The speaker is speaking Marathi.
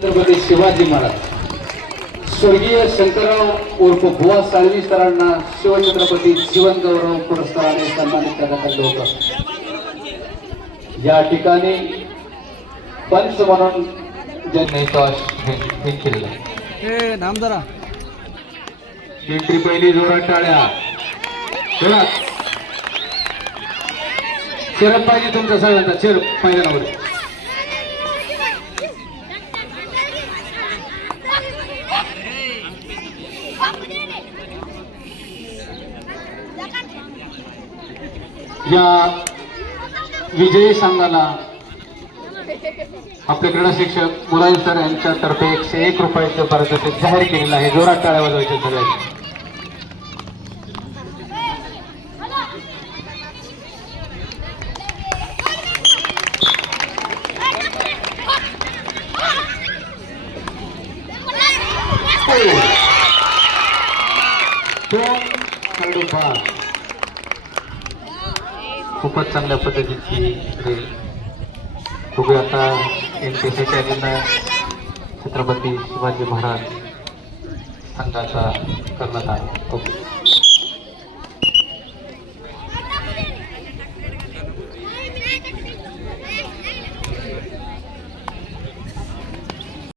छत्रपती शिवाजी महाराज स्वर्गीय शंकरराव उर्फ बुवा साळवी सरांना शिवछत्रपती जीवन गौरव पुरस्काराने सन्मानित करण्यात आले होते। या ठिकाणी पंच म्हणून ज्यांनी केलेला नामदारा एंट्री पहिली जोरात टाळ्या जोरात शरद पाहिजे तुमच्या सगळ्यांचा शेर मैदानावर या विजयी संघाला आपले क्रीडा शिक्षक मुलाई सर यांच्यातर्फे 101 रुपयाचे पारितोषिक जाहीर केलेलं आहे। जोरात टाळ्या वाजवायच्या सगळ्यांनी। खूपच चांगल्या पद्धतीची रेल बघूया आता एनपीसीच्या छत्रपती शिवाजी महाराज संघाचा करण्यात आला।